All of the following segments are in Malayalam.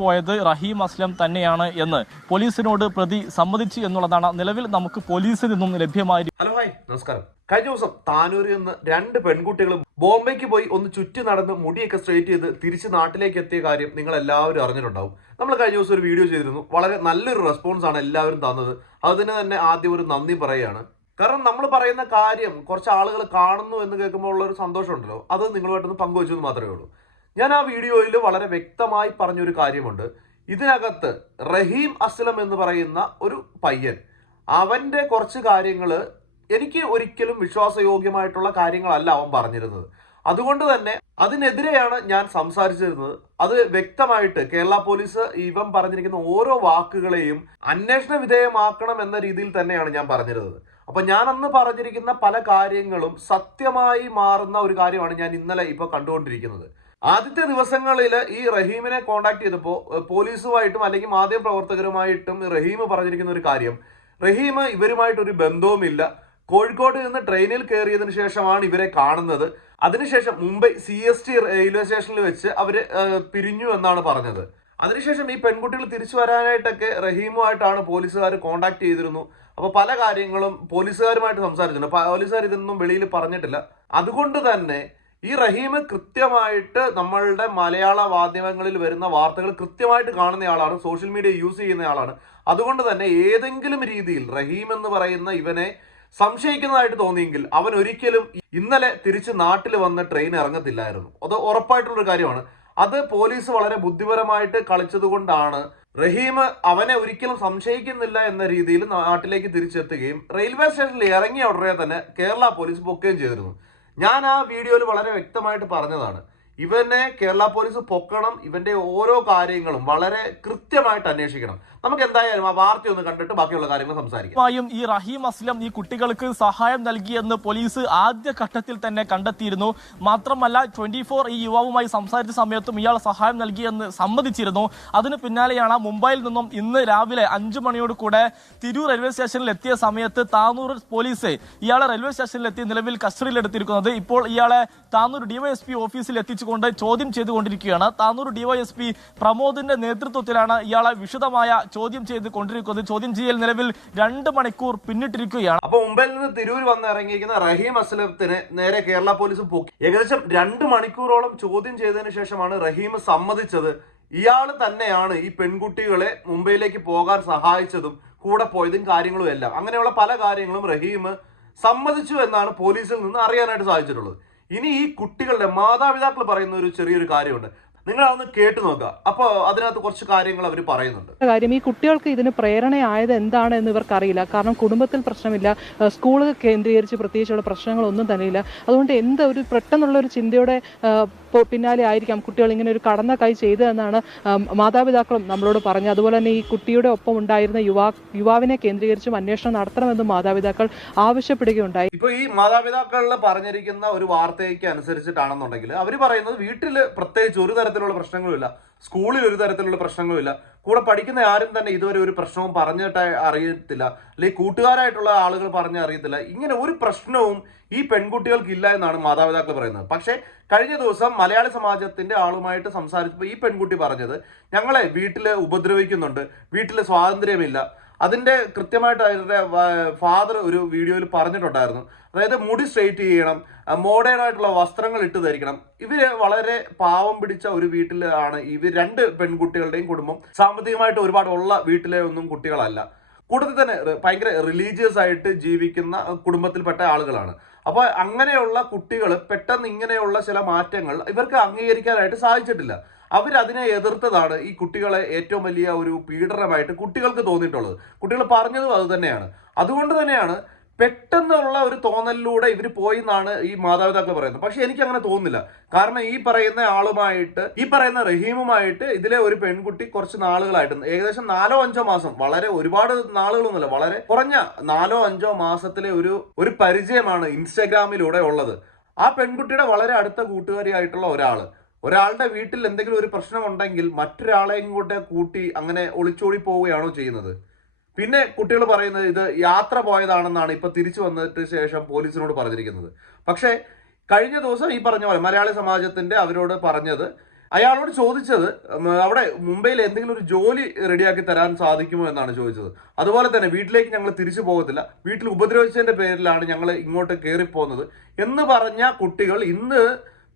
പോയത് റഹീം അസ്ലം തന്നെയാണ് എന്ന് പോലീസിനോട് പ്രതി സമ്മതിച്ചു എന്നുള്ളതാണ് നിലവിൽ നമുക്ക് പോലീസിൽ നിന്നും ലഭ്യമായ ഹലോ ഹായ് നമസ്കാരം. കഴിഞ്ഞ ദിവസം താനൂരിൽ നിന്ന് രണ്ട് പെൺകുട്ടികളും ബോംബെക്ക് പോയി ഒന്ന് ചുറ്റി നടന്ന് മുടിയൊക്കെ സ്ട്രേറ്റ് ചെയ്ത് തിരിച്ച് നാട്ടിലേക്ക് എത്തിയ കാര്യം നിങ്ങൾ എല്ലാവരും അറിഞ്ഞിട്ടുണ്ടാവും. നമ്മൾ കഴിഞ്ഞ ദിവസം ഒരു വീഡിയോ ചെയ്തിരുന്നു. വളരെ നല്ലൊരു റെസ്പോൺസ് ആണ് എല്ലാവരും തന്നത്. അതിന് തന്നെ ആദ്യം ഒരു നന്ദി പറയുകയാണ്. കാരണം നമ്മൾ പറയുന്ന കാര്യം കുറച്ച് ആളുകൾ കാണുന്നു എന്ന് കേൾക്കുമ്പോൾ ഉള്ള ഒരു സന്തോഷമുണ്ടല്ലോ. അത് നിങ്ങളുമായിട്ടൊന്ന് പങ്കുവച്ചത് മാത്രമേ ഉള്ളൂ. ഞാൻ ആ വീഡിയോയിൽ വളരെ വ്യക്തമായി പറഞ്ഞൊരു കാര്യമുണ്ട്. ഇതിനകത്ത് റഹീം അസ്ലം എന്ന് പറയുന്ന ഒരു പയ്യൻ അവന്റെ കുറച്ച് കാര്യങ്ങൾ എനിക്ക് ഒരിക്കലും വിശ്വാസയോഗ്യമായിട്ടുള്ള കാര്യങ്ങളല്ല അവൻ പറഞ്ഞിരുന്നത്. അതുകൊണ്ട് തന്നെ അതിനെതിരെയാണ് ഞാൻ സംസാരിച്ചിരുന്നത്. അത് വ്യക്തമായിട്ട് കേരള പോലീസ് ഇവൻ പറഞ്ഞിരിക്കുന്ന ഓരോ വാക്കുകളെയും അന്വേഷണ വിധേയമാക്കണം എന്ന രീതിയിൽ തന്നെയാണ് ഞാൻ പറഞ്ഞിരുന്നത്. അപ്പൊ ഞാൻ അന്ന് പറഞ്ഞിരിക്കുന്ന പല കാര്യങ്ങളും സത്യമായി മാറുന്ന ഒരു കാര്യമാണ് ഞാൻ ഇന്നലെ ഇപ്പൊ കണ്ടുകൊണ്ടിരിക്കുന്നത്. ആദ്യത്തെ ദിവസങ്ങളിൽ ഈ റഹീമിനെ കോണ്ടാക്ട് ചെയ്തപ്പോൾ പോലീസുമായിട്ടും അല്ലെങ്കിൽ മാധ്യമ പ്രവർത്തകരുമായിട്ടും റഹീം പറഞ്ഞിരിക്കുന്ന ഒരു കാര്യം. റഹീം ഇവരുമായിട്ടൊരു ബന്ധവുമില്ല. കോഴിക്കോട് നിന്ന് ട്രെയിനിൽ കയറിയതിനു ശേഷമാണ് ഇവരെ കാണുന്നത്. അതിനുശേഷം Mumbai C S T railway സ്റ്റേഷനിൽ വെച്ച് അവർ പിരിഞ്ഞു എന്നാണ് പറഞ്ഞത്. അതിനുശേഷം ഈ പെൺകുട്ടികൾ തിരിച്ചു വരാനായിട്ടൊക്കെ റഹീമുമായിട്ടാണ് പോലീസുകാർ കോണ്ടാക്ട് ചെയ്തിരുന്നു. അപ്പോൾ പല കാര്യങ്ങളും പോലീസുകാരുമായിട്ട് സംസാരിച്ചിട്ടുണ്ട്. പോലീസുകാർ ഇതൊന്നും വെളിയിൽ പറഞ്ഞിട്ടില്ല. അതുകൊണ്ട് തന്നെ ഈ റഹീം കൃത്യമായിട്ട് നമ്മളുടെ മലയാള മാധ്യമങ്ങളിൽ വരുന്ന വാർത്തകൾ കൃത്യമായിട്ട് കാണുന്നയാളാണ് സോഷ്യൽ മീഡിയ യൂസ് ചെയ്യുന്നയാളാണ്. അതുകൊണ്ട് തന്നെ ഏതെങ്കിലും രീതിയിൽ റഹീം എന്ന് പറയുന്ന ഇവനെ സംശയിക്കുന്നതായിട്ട് തോന്നിയെങ്കിൽ അവൻ ഒരിക്കലും ഇന്നലെ തിരിച്ച് നാട്ടിൽ വന്ന് ട്രെയിൻ ഇറങ്ങത്തില്ലായിരുന്നു. അത് ഉറപ്പായിട്ടുള്ളൊരു കാര്യമാണ്. അത് പോലീസ് വളരെ ബുദ്ധിപരമായിട്ട് കളിച്ചതുകൊണ്ടാണ് റഹീം അവനെ ഒരിക്കലും സംശയിക്കുന്നില്ല എന്ന രീതിയിൽ നാട്ടിലേക്ക് തിരിച്ചെത്തുകയും റെയിൽവേ സ്റ്റേഷനിൽ ഇറങ്ങിയ ഉടനെ തന്നെ കേരള പോലീസ് പൊക്കുകയും ചെയ്തിരുന്നു. ഞാൻ ആ വീഡിയോയിൽ വളരെ വ്യക്തമായിട്ട് പറഞ്ഞതാണ്. ഇവനെ കേരള പോലീസ് പൊക്കണം ഇവന്റെ ഓരോ കാര്യങ്ങളും വളരെ കൃത്യമായിട്ട് അന്വേഷിക്കണം. നമുക്ക് എന്തായാലും ആ വാർത്ത ഒന്ന് കണ്ടിട്ട് ബാക്കിയുള്ള കാര്യങ്ങൾ സംസാരിക്കാം. ഈ റഹീം അസ്ലം ഈ കുട്ടികൾക്ക് സഹായം നൽകിയെന്ന് പോലീസ് ആദ്യ ഘട്ടത്തിൽ തന്നെ കണ്ടെത്തിയിരുന്നു. മാത്രമല്ല ട്വന്റി ഫോർ ഈ യുവാവുമായി സംസാരിച്ച സമയത്തും ഇയാൾ സഹായം നൽകിയെന്ന് സമ്മതിച്ചിരുന്നു. അതിന് പിന്നാലെയാണ് മുംബൈയിൽ നിന്നും ഇന്ന് രാവിലെ അഞ്ചു മണിയോട് കൂടെ തിരൂർ റെയിൽവേ സ്റ്റേഷനിൽ എത്തിയ സമയത്ത് താനൂർ പോലീസ് ഇയാളെ റെയിൽവേ സ്റ്റേഷനിൽ എത്തി നിലവിൽ കസ്റ്റഡിയിലെടുത്തിരിക്കുന്നത്. ഇപ്പോൾ ഇയാളെ താനൂർ ഡിവൈഎസ്പി ഓഫീസിൽ എത്തിച്ചുകൊണ്ട് ചോദ്യം ചെയ്തുകൊണ്ടിരിക്കുകയാണ്. താനൂർ ഡിവൈഎസ്പി പ്രമോദിന്റെ നേതൃത്വത്തിലാണ് ഇയാളെ വിശദമായ ചോദ്യം ചെയ്ത് കൊണ്ടിരിക്കുന്നത്. ചോദ്യം ചെയ്യൽ നിലവിൽ രണ്ട് മണിക്കൂർ പിന്നിട്ടിരിക്കുകയാണ്. അപ്പൊ മുംബൈയിൽ നിന്ന് തിരൂർ വന്ന് ഇറങ്ങിയിരിക്കുന്ന റഹീം അസ്ലത്തിന് നേരെ കേരള പോലീസ് പോക്കി. ഏകദേശം രണ്ട് മണിക്കൂറോളം ചോദ്യം ചെയ്തതിനു ശേഷമാണ് റഹീം സമ്മതിച്ചത്. ഇയാൾ തന്നെയാണ് ഈ പെൺകുട്ടികളെ മുംബൈയിലേക്ക് പോകാൻ സഹായിച്ചതും കൂടെ പോയതും കാര്യങ്ങളും എല്ലാം. അങ്ങനെയുള്ള പല കാര്യങ്ങളും റഹീം സമ്മതിച്ചു എന്നാണ് പോലീസിൽ നിന്ന് അറിയാനായിട്ട് സാധിച്ചിട്ടുള്ളത്. ഇനി ഈ കുട്ടികളുടെ മാതാപിതാക്കൾ പറയുന്ന ഒരു ചെറിയൊരു കാര്യമുണ്ട്. നിങ്ങൾ അതൊന്ന് കേട്ടു നോക്കുക. അപ്പോൾ അതിനകത്ത് കുറച്ച് കാര്യങ്ങൾ അവർ പറയുന്നുണ്ട്. കാര്യം ഈ കുട്ടികൾക്ക് ഇതിന് പ്രേരണയായത് എന്താണ് എന്ന് ഇവർക്കറിയില്ല. കാരണം കുടുംബത്തിൽ പ്രശ്നമില്ല സ്കൂൾ കേന്ദ്രീകരിച്ച് പ്രത്യേകിച്ചുള്ള പ്രശ്നങ്ങളൊന്നും തന്നെയില്ല. അതുകൊണ്ട് എന്ത് ഒരു പെട്ടെന്നുള്ള ഒരു ചിന്തയുടെ പിന്നാലെ ആയിരിക്കാം കുട്ടികൾ ഇങ്ങനെ ഒരു കടന്ന കൈ ചെയ്തതെന്നാണ് മാതാപിതാക്കളും നമ്മളോട് പറഞ്ഞത്. അതുപോലെ തന്നെ ഈ കുട്ടിയുടെ ഒപ്പം ഉണ്ടായിരുന്ന യുവാ യുവാവിനെ കേന്ദ്രീകരിച്ചും അന്വേഷണം നടത്തണമെന്നും മാതാപിതാക്കൾ ആവശ്യപ്പെടുകയുണ്ടായി. ഇപ്പൊ ഈ മാതാപിതാക്കളിൽ പറഞ്ഞിരിക്കുന്ന ഒരു വാർത്തയ്ക്ക് അനുസരിച്ചിട്ടാണെന്നുണ്ടെങ്കിൽ അവർ പറയുന്നത് വീട്ടിൽ പ്രത്യേകിച്ച് ഒരു തരത്തിലുള്ള പ്രശ്നങ്ങളുമില്ല. സ്കൂളിൽ ഒരു തരത്തിലുള്ള പ്രശ്നങ്ങളുമില്ല. കൂടെ പഠിക്കുന്ന ആരും തന്നെ ഇതുവരെ ഒരു പ്രശ്നവും പറഞ്ഞിട്ട് അറിയത്തില്ല. അല്ലെങ്കിൽ കൂട്ടുകാരായിട്ടുള്ള ആളുകൾ പറഞ്ഞ് അറിയത്തില്ല. ഇങ്ങനെ ഒരു പ്രശ്നവും ഈ പെൺകുട്ടികൾക്ക് ഇല്ല എന്നാണ് മാതാപിതാക്കൾ പറയുന്നത്. പക്ഷേ കഴിഞ്ഞ ദിവസം മലയാളി സമാജത്തിന്റെ ആളുമായിട്ട് സംസാരിച്ചപ്പോൾ ഈ പെൺകുട്ടി പറഞ്ഞത് ഞങ്ങളെ വീട്ടിൽ ഉപദ്രവിക്കുന്നുണ്ട്. വീട്ടിൽ സ്വാതന്ത്ര്യമില്ല. അതിന്റെ കൃത്യമായിട്ട് അവരുടെ ഫാദർ ഒരു വീഡിയോയിൽ പറഞ്ഞിട്ടുണ്ടായിരുന്നു. അതായത് മുടി സ്ട്രെയിറ്റ് ചെയ്യണം മോഡേൺ ആയിട്ടുള്ള വസ്ത്രങ്ങൾ ഇട്ട് ധരിക്കണം. ഇവർ വളരെ പാവം പിടിച്ച ഒരു വീട്ടിലാണ് ഇവർ രണ്ട് പെൺകുട്ടികളുടെയും കുടുംബം. സാമ്പത്തികമായിട്ട് ഒരുപാട് ഉള്ള വീട്ടിലെ ഒന്നും കുട്ടികളല്ല. കൂട്ടത്തിൽ തന്നെ ഭയങ്കര റിലീജിയസ് ആയിട്ട് ജീവിക്കുന്ന കുടുംബത്തിൽപ്പെട്ട ആളുകളാണ്. അപ്പോൾ അങ്ങനെയുള്ള കുട്ടികൾ പെട്ടെന്ന് ഇങ്ങനെയുള്ള ചില മാറ്റങ്ങൾ ഇവർക്ക് അംഗീകരിക്കാനായിട്ട് സാധിച്ചിട്ടില്ല. അവരതിനെ എതിർത്തതാണ് ഈ കുട്ടികളെ ഏറ്റവും വലിയ ഒരു പീഡനമായിട്ട് കുട്ടികൾക്ക് തോന്നിയിട്ടുള്ളത്. കുട്ടികൾ പറഞ്ഞതും അത് തന്നെയാണ്. അതുകൊണ്ട് തന്നെയാണ് പെട്ടെന്നുള്ള ഒരു തോന്നലിലൂടെ ഇവർ പോയി എന്നാണ് ഈ മാതാപിതാക്കൾ പറയുന്നത്. പക്ഷെ എനിക്ക് അങ്ങനെ തോന്നുന്നില്ല. കാരണം ഈ പറയുന്ന ആളുമായിട്ട് ഈ പറയുന്ന റഹീമുമായിട്ട് ഇതിലെ ഒരു പെൺകുട്ടി കുറച്ച് നാളുകളായിട്ട് ഏകദേശം നാലോ അഞ്ചോ മാസം വളരെ ഒരുപാട് നാളുകളൊന്നുമില്ല വളരെ കുറഞ്ഞ നാലോ അഞ്ചോ മാസത്തിലെ ഒരു ഒരു പരിചയമാണ് ഇൻസ്റ്റാഗ്രാമിലൂടെ ഉള്ളത്. ആ പെൺകുട്ടിയുടെ വളരെ അടുത്ത കൂട്ടുകാരിയായിട്ടുള്ള ഒരാൾ ഒരാളുടെ വീട്ടിൽ എന്തെങ്കിലും ഒരു പ്രശ്നം ഉണ്ടെങ്കിൽ മറ്റൊരാളെയും കൂടെ കൂട്ടി അങ്ങനെ ഒളിച്ചോടി പോവുകയാണോ ചെയ്യുന്നത്? പിന്നെ കുട്ടികൾ പറയുന്നത് ഇത് യാത്ര പോയതാണെന്നാണ് ഇപ്പൊ തിരിച്ചു വന്നിട്ട് ശേഷം പോലീസിനോട് പറഞ്ഞിരിക്കുന്നത്. പക്ഷേ കഴിഞ്ഞ ദിവസം ഈ പറഞ്ഞ പോലെ മലയാളി സമാജത്തിന്റെ അവരോട് പറഞ്ഞത് അയാളോട് ചോദിച്ചത് അവിടെ മുംബൈയിൽ എന്തെങ്കിലും ഒരു ജോലി റെഡിയാക്കി തരാൻ സാധിക്കുമോ എന്നാണ് ചോദിച്ചത്. അതുപോലെ തന്നെ വീട്ടിലേക്ക് ഞങ്ങൾ തിരിച്ചു പോകത്തില്ല വീട്ടിൽ ഉപദ്രവിച്ചതിന്റെ പേരിലാണ് ഞങ്ങൾ ഇങ്ങോട്ട് കയറിപ്പോകുന്നത് എന്ന് പറഞ്ഞ കുട്ടികൾ ഇന്ന്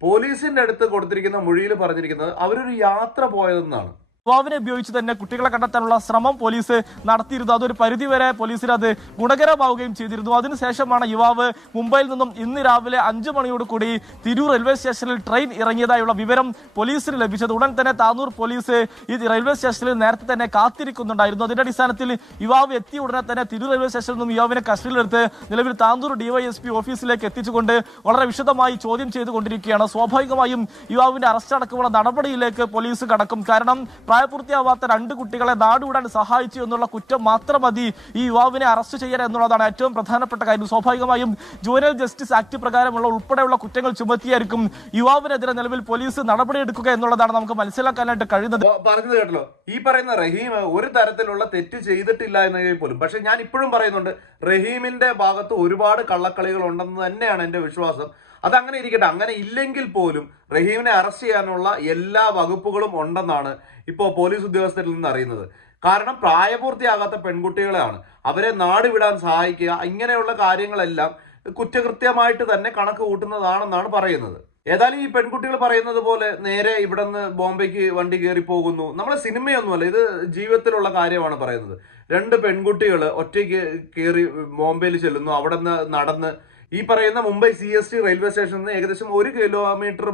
പോലീസിന്റെ അടുത്ത് കൊടുത്തിരിക്കുന്ന മൊഴിയിൽ പറഞ്ഞിരിക്കുന്നത് അവരൊരു യാത്ര പോയതെന്നാണ്. യുവാവിനെ ഉപയോഗിച്ച് തന്നെ കുട്ടികളെ കണ്ടെത്താനുള്ള ശ്രമം പോലീസ് നടത്തിയിരുന്നു. അതൊരു പരിധിവരെ പോലീസിന് അത് ഗുണകരമാവുകയും ചെയ്തിരുന്നു. അതിനുശേഷമാണ് യുവാവ് മുംബൈയിൽ നിന്നും ഇന്ന് രാവിലെ അഞ്ചു മണിയോട് കൂടി തിരൂർ റെയിൽവേ സ്റ്റേഷനിൽ ട്രെയിൻ ഇറങ്ങിയതായുള്ള വിവരം പോലീസിന് ലഭിച്ചത്. ഉടൻ തന്നെ താനൂർ പോലീസ് ഈ റെയിൽവേ സ്റ്റേഷനിൽ നേരത്തെ തന്നെ കാത്തിരിക്കുന്നുണ്ടായിരുന്നു. അതിന്റെ അടിസ്ഥാനത്തിൽ യുവാവ് എത്തിയ ഉടനെ തന്നെ തിരൂർ റെയിൽവേ സ്റ്റേഷനിൽ നിന്നും യുവാവിനെ കസ്റ്റഡിയിലെടുത്ത് നിലവിൽ താന്തൂർ ഡിവൈഎസ്പി ഓഫീസിലേക്ക് എത്തിച്ചുകൊണ്ട് വളരെ വിശദമായി ചോദ്യം ചെയ്തുകൊണ്ടിരിക്കുകയാണ്. സ്വാഭാവികമായും യുവാവിന്റെ അറസ്റ്റ് അടക്കമുള്ള നടപടിയിലേക്ക് പോലീസ് കടക്കും. കാരണം പ്രായപൂർത്തിയാവാത്ത രണ്ട് കുട്ടികളെ നാടുവിടാൻ സഹായിച്ചു എന്നുള്ള കുറ്റം മാത്രം മതി ഈ യുവാവിനെ അറസ്റ്റ് ചെയ്യാൻ എന്നുള്ളതാണ് ഏറ്റവും പ്രധാനപ്പെട്ട കാര്യം. സ്വാഭാവികമായും ജൂനിയർ ജസ്റ്റിസ് ആക്ട് പ്രകാരമുള്ള ഉൾപ്പെടെയുള്ള കുറ്റങ്ങൾ ചുമത്തിയായിരിക്കും യുവാവിനെതിരെ നിലവിൽ പോലീസ് നടപടിയെടുക്കുക എന്നുള്ളതാണ് നമുക്ക് മനസ്സിലാക്കാനായിട്ട് കഴിയുന്നത്. പറഞ്ഞത് കേട്ടല്ലോ. ഈ പറയുന്ന റഹീം ഒരു തരത്തിലുള്ള തെറ്റ് ചെയ്തിട്ടില്ല എന്നെങ്കിൽ പോലും. പക്ഷെ ഞാൻ ഇപ്പോഴും പറയുന്നുണ്ട് റഹീമിന്റെ ഭാഗത്ത് ഒരുപാട് കള്ളക്കളികൾ ഉണ്ടെന്ന് തന്നെയാണ് എന്റെ വിശ്വാസം. അതങ്ങനെ ഇരിക്കട്ടെ. അങ്ങനെ ഇല്ലെങ്കിൽ പോലും റഹീമിനെ അറസ്റ്റ് ചെയ്യാനുള്ള എല്ലാ വകുപ്പുകളും ഉണ്ടെന്നാണ് ഇപ്പോൾ പോലീസ് ഉദ്യോഗസ്ഥരിൽ നിന്ന് അറിയുന്നത്. കാരണം പ്രായപൂർത്തിയാകാത്ത പെൺകുട്ടികളെയാണ്. അവരെ നാട് വിടാൻ സഹായിക്കുക ഇങ്ങനെയുള്ള കാര്യങ്ങളെല്ലാം കുറ്റകൃത്യമായിട്ട് തന്നെ കണക്ക് കൂട്ടുന്നതാണെന്നാണ് പറയുന്നത്. ഏതായാലും ഈ പെൺകുട്ടികൾ പറയുന്നത് പോലെ നേരെ ഇവിടെ നിന്ന് ബോംബെക്ക് വണ്ടി കയറി പോകുന്നു. നമ്മളെ സിനിമയൊന്നുമല്ല ഇത് ജീവിതത്തിലുള്ള കാര്യമാണ് പറയുന്നത്. രണ്ട് പെൺകുട്ടികൾ ഒറ്റയ്ക്ക് കയറി ബോംബെയിൽ ചെല്ലുന്നു അവിടെ നിന്ന് നടന്ന് ഈ പറയുന്ന Mumbai C S T railway സ്റ്റേഷനിൽ നിന്ന് ഏകദേശം ഒരു കിലോമീറ്റർ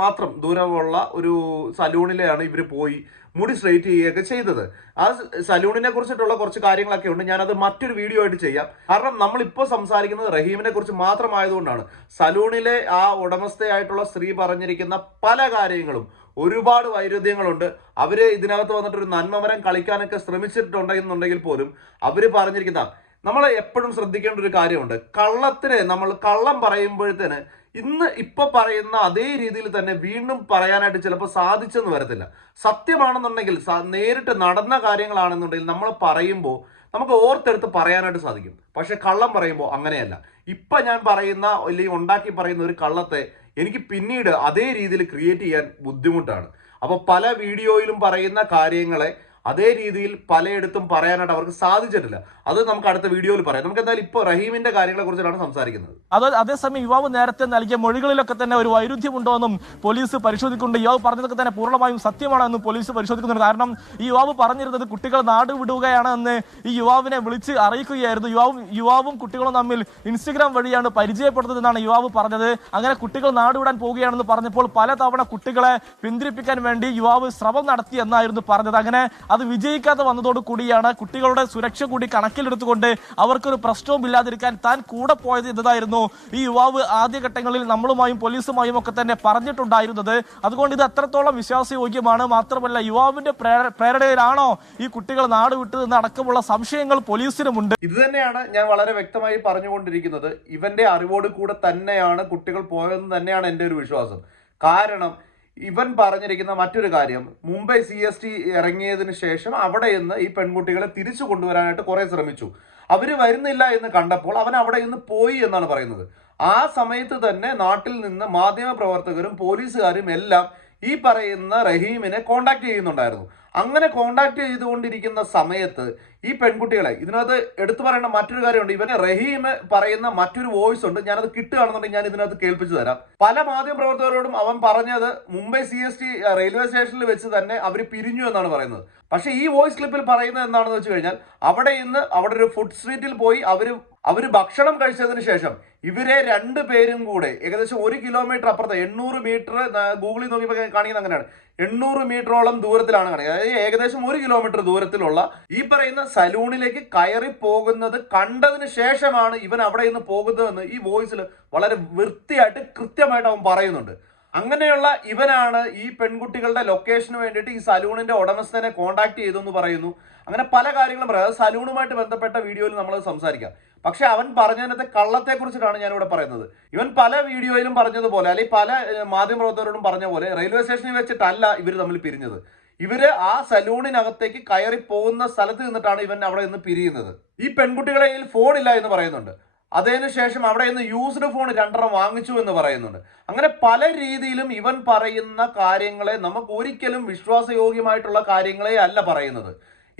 മാത്രം ദൂരമുള്ള ഒരു സലൂണിലെയാണ് ഇവർ പോയി മുടി സ്ട്രെയിറ്റ് ചെയ്യുകയൊക്കെ ചെയ്തത്. ആ സലൂണിനെ കുറിച്ചിട്ടുള്ള കുറച്ച് കാര്യങ്ങളൊക്കെ ഉണ്ട്. ഞാനത് മറ്റൊരു വീഡിയോ ആയിട്ട് ചെയ്യാം. കാരണം നമ്മളിപ്പോൾ സംസാരിക്കുന്നത് റഹീമിനെ കുറിച്ച് മാത്രമായതുകൊണ്ടാണ്. സലൂണിലെ ആ ഉടമസ്ഥയായിട്ടുള്ള സ്ത്രീ പറഞ്ഞിരിക്കുന്ന പല കാര്യങ്ങളും ഒരുപാട് വൈരുദ്ധ്യങ്ങളുണ്ട്. അവർ ഇതിനകത്ത് വന്നിട്ട് ഒരു നന്മമരം കളിക്കാനൊക്കെ ശ്രമിച്ചിട്ടുണ്ടെന്നുണ്ടെങ്കിൽ പോലും അവർ പറഞ്ഞിരിക്കുന്ന നമ്മൾ എപ്പോഴും ശ്രദ്ധിക്കേണ്ട ഒരു കാര്യമുണ്ട്. കള്ളത്തിന് നമ്മൾ കള്ളം പറയുമ്പോഴത്തേന് ഇന്ന് ഇപ്പൊ പറയുന്ന അതേ രീതിയിൽ തന്നെ വീണ്ടും പറയാനായിട്ട് ചിലപ്പോൾ സാധിച്ചെന്ന് വരത്തില്ല. സത്യമാണെന്നുണ്ടെങ്കിൽ നേരിട്ട് നടന്ന കാര്യങ്ങളാണെന്നുണ്ടെങ്കിൽ നമ്മൾ പറയുമ്പോൾ നമുക്ക് ഓർത്തെടുത്ത് പറയാനായിട്ട് സാധിക്കും. പക്ഷെ കള്ളം പറയുമ്പോൾ അങ്ങനെയല്ല. ഇപ്പൊ ഞാൻ പറയുന്ന അല്ലെങ്കിൽ ഉണ്ടാക്കി പറയുന്ന ഒരു കള്ളത്തെ എനിക്ക് പിന്നീട് അതേ രീതിയിൽ ക്രിയേറ്റ് ചെയ്യാൻ ബുദ്ധിമുട്ടാണ്. അപ്പൊ പല വീഡിയോയിലും പറയുന്ന കാര്യങ്ങളെ അതേ രീതിയിൽ പലയിടത്തും പറയാനായിട്ട് അവർക്ക് സാധിച്ചിട്ടില്ല. അത് നമുക്ക് അടുത്ത വീഡിയോയിൽ പറയാം. നമുക്ക് എന്തായാലും ഇപ്പോൾ റഹീമിന്റെ കാര്യങ്ങളെ കുറിച്ചാണ് സംസാരിക്കുന്നത്. അത് അതേസമയം യുവാവ് നേരത്തെ നൽകിയ മൊഴികളിലൊക്കെ തന്നെ ഒരു വൈരുദ്ധ്യം എന്നും പോലീസ് പരിശോധിക്കുന്നുണ്ട്. യുവാവ് പറഞ്ഞതൊക്കെ തന്നെ പൂർണമായും സത്യമാണെന്ന് പോലീസ് പരിശോധിക്കുന്നുണ്ട്. കാരണം ഈ യുവാവ് പറഞ്ഞിരുന്നത് കുട്ടികൾ നാട് വിടുകയാണ് എന്ന് ഈ യുവാവിനെ വിളിച്ച് അറിയിക്കുകയായിരുന്നു. യുവാവും യുവാവും കുട്ടികളും തമ്മിൽ ഇൻസ്റ്റഗ്രാം വഴിയാണ് പരിചയപ്പെടുന്നതെന്നാണ് യുവാവ് പറഞ്ഞത്. അങ്ങനെ കുട്ടികൾ നാട് വിടാൻ പോവുകയാണെന്ന് പറഞ്ഞപ്പോൾ പലതവണ കുട്ടികളെ പിന്തിരിപ്പിക്കാൻ വേണ്ടി യുവാവ് ശ്രമം നടത്തി എന്നായിരുന്നു പറഞ്ഞത്. അങ്ങനെ അത് വിജയിക്കാതെ വന്നതോട് കൂടിയാണ് കുട്ടികളുടെ സുരക്ഷ കൂടി കണക്കിലെടുത്തുകൊണ്ട് അവർക്കൊരു പ്രശ്നവും ഇല്ലാതിരിക്കാൻ താൻ കൂടെ പോയത് എന്നതായിരുന്നു ഈ യുവാവ് ആദ്യഘട്ടങ്ങളിൽ നമ്മളുമായും പോലീസുമായും ഒക്കെ തന്നെ പറഞ്ഞിട്ടുണ്ടായിരുന്നത്. അതുകൊണ്ട് ഇത് അത്രത്തോളം വിശ്വാസയോഗ്യമാണ്. മാത്രമല്ല യുവാവിന്റെ പ്രേര- പ്രേരണയിലാണോ ഈ കുട്ടികൾ നാട് വിട്ടതെന്ന് അടക്കമുള്ള സംശയങ്ങൾ പോലീസിനുമുണ്ട്. ഇത് തന്നെയാണ് ഞാൻ വളരെ വ്യക്തമായി പറഞ്ഞുകൊണ്ടിരിക്കുന്നത്. ഇവന്റെ അറിവോട് കൂടെ തന്നെയാണ് കുട്ടികൾ പോയതെന്ന് തന്നെയാണ് എന്റെ ഒരു വിശ്വാസം. കാരണം ഇവൻ പറഞ്ഞിരിക്കുന്ന മറ്റൊരു കാര്യം മുംബൈ സി എസ് ടി ഇറങ്ങിയതിന് ശേഷം അവിടെ നിന്ന് ഈ പെൺകുട്ടികളെ തിരിച്ചു കൊണ്ടുവരാനായിട്ട് കുറെ ശ്രമിച്ചു. അവർ വരുന്നില്ല എന്ന് കണ്ടപ്പോൾ അവൻ അവിടെ നിന്ന് പോയി എന്നാണ് പറയുന്നത്. ആ സമയത്ത് തന്നെ നാട്ടിൽ നിന്ന് മാധ്യമ പ്രവർത്തകരും പോലീസുകാരും എല്ലാം ഈ പറയുന്ന റഹീമിനെ കോണ്ടാക്ട് ചെയ്യുന്നുണ്ടായിരുന്നു. അങ്ങനെ കോണ്ടാക്ട് ചെയ്തുകൊണ്ടിരിക്കുന്ന സമയത്ത് ഈ പെൺകുട്ടികളെ ഇതിനകത്ത് എടുത്തു പറയേണ്ട മറ്റൊരു കാര്യമുണ്ട്. ഇവന് റഹീം പറയുന്ന മറ്റൊരു വോയിസ് ഉണ്ട്. ഞാനത് കിട്ടുകയാണെന്നുണ്ടെങ്കിൽ ഞാൻ ഇതിനകത്ത് കേൾപ്പിച്ചു തരാം. പല മാധ്യമ പ്രവർത്തകരോടും അവൻ പറഞ്ഞത് Mumbai C S T railway സ്റ്റേഷനിൽ വെച്ച് തന്നെ അവർ പിരിഞ്ഞു എന്നാണ് പറയുന്നത്. പക്ഷേ ഈ വോയിസ് ക്ലിപ്പിൽ പറയുന്നത് എന്താണെന്ന് വെച്ച് കഴിഞ്ഞാൽ അവിടെ ഇന്ന് അവിടെ ഒരു ഫുഡ് സ്ട്രീറ്റിൽ പോയി അവർ അവർ ഭക്ഷണം കഴിച്ചതിന് ശേഷം ഇവരെ രണ്ടു പേരും കൂടെ ഏകദേശം ഒരു കിലോമീറ്റർ അപ്പുറത്ത് എണ്ണൂറ് മീറ്റർ ഗൂഗിളിൽ നോക്കിയപ്പോൾ കാണിക്കുന്നത് അങ്ങനെയാണ്. എണ്ണൂറ് മീറ്ററോളം ദൂരത്തിലാണ് കാണിക്കുന്നത്. അതായത് ഏകദേശം ഒരു കിലോമീറ്റർ ദൂരത്തിലുള്ള ഈ പറയുന്ന സലൂണിലേക്ക് കയറി പോകുന്നത് കണ്ടതിന് ശേഷമാണ് ഇവൻ അവിടെ നിന്ന് പോകുന്നതെന്ന് ഈ വോയിസിൽ വളരെ വൃത്തിയായിട്ട് കൃത്യമായിട്ട് അവൻ പറയുന്നുണ്ട്. അങ്ങനെയുള്ള ഇവനാണ് ഈ പെൺകുട്ടികളുടെ ലൊക്കേഷന് വേണ്ടിയിട്ട് ഈ സലൂണിന്റെ ഉടമസ്ഥനെ കോണ്ടാക്ട് ചെയ്തു എന്ന് പറയുന്നു. അങ്ങനെ പല കാര്യങ്ങളും പറയാം. അത് സലൂണുമായിട്ട് ബന്ധപ്പെട്ട വീഡിയോയിൽ നമ്മൾ സംസാരിക്കാം. പക്ഷെ അവൻ പറഞ്ഞതിനകത്ത് കള്ളത്തെ കുറിച്ചിട്ടാണ് ഞാനിവിടെ പറയുന്നത്. ഇവൻ പല വീഡിയോയിലും പറഞ്ഞതുപോലെ അല്ലെങ്കിൽ പല മാധ്യമപ്രവർത്തകരോടും പറഞ്ഞ പോലെ റെയിൽവേ സ്റ്റേഷനിൽ വെച്ചിട്ടല്ല ഇവർ തമ്മിൽ പിരിഞ്ഞത്. ഇവർ ആ സലൂണിനകത്തേക്ക് കയറി പോകുന്ന സ്ഥലത്ത് നിന്നിട്ടാണ് ഇവൻ അവിടെ നിന്ന് പിരിയുന്നത്. ഈ പെൺകുട്ടികളെ കയ്യിൽ ഫോൺ ഇല്ല എന്ന് പറയുന്നുണ്ട്. അതിനുശേഷം അവിടെ നിന്ന് യൂസ്ഡ് ഫോൺ രണ്ടെണ്ണം വാങ്ങിച്ചു എന്ന് പറയുന്നുണ്ട്. അങ്ങനെ പല രീതിയിലും ഇവൻ പറയുന്ന കാര്യങ്ങളെ നമുക്ക് ഒരിക്കലും വിശ്വാസയോഗ്യമായിട്ടുള്ള കാര്യങ്ങളെ അല്ല പറയുന്നത്.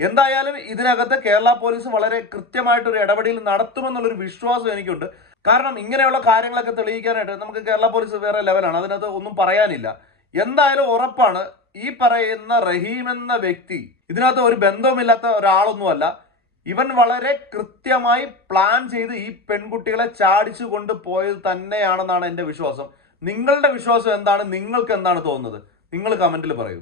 എന്തായാലും ഇതിനകത്ത് കേരള പോലീസ് വളരെ കൃത്യമായിട്ടൊരു ഇടപെടൽ നടത്തുമെന്നുള്ളൊരു വിശ്വാസം എനിക്കുണ്ട്. കാരണം ഇങ്ങനെയുള്ള കാര്യങ്ങളൊക്കെ തെളിയിക്കാനായിട്ട് നമുക്ക് കേരള പോലീസ് വേറെ ലെവലാണ് അതിനകത്ത് ഒന്നും പറയാനില്ല. എന്തായാലും ഉറപ്പാണ് ഈ പറയുന്ന റഹീം എന്ന വ്യക്തി ഇതിനകത്ത് ഒരു ബന്ധവുമില്ലാത്ത ഒരാളൊന്നുമല്ല ഇവൻ വളരെ കൃത്യമായി പ്ലാൻ ചെയ്ത് ഈ പെൺകുട്ടികളെ ചാടിച്ചു കൊണ്ട് പോയത് തന്നെയാണെന്നാണ് എന്റെ വിശ്വാസം. നിങ്ങളുടെ വിശ്വാസം എന്താണ്? നിങ്ങൾക്ക് എന്താണ് തോന്നുന്നത്? നിങ്ങൾ കമന്റിൽ പറയൂ.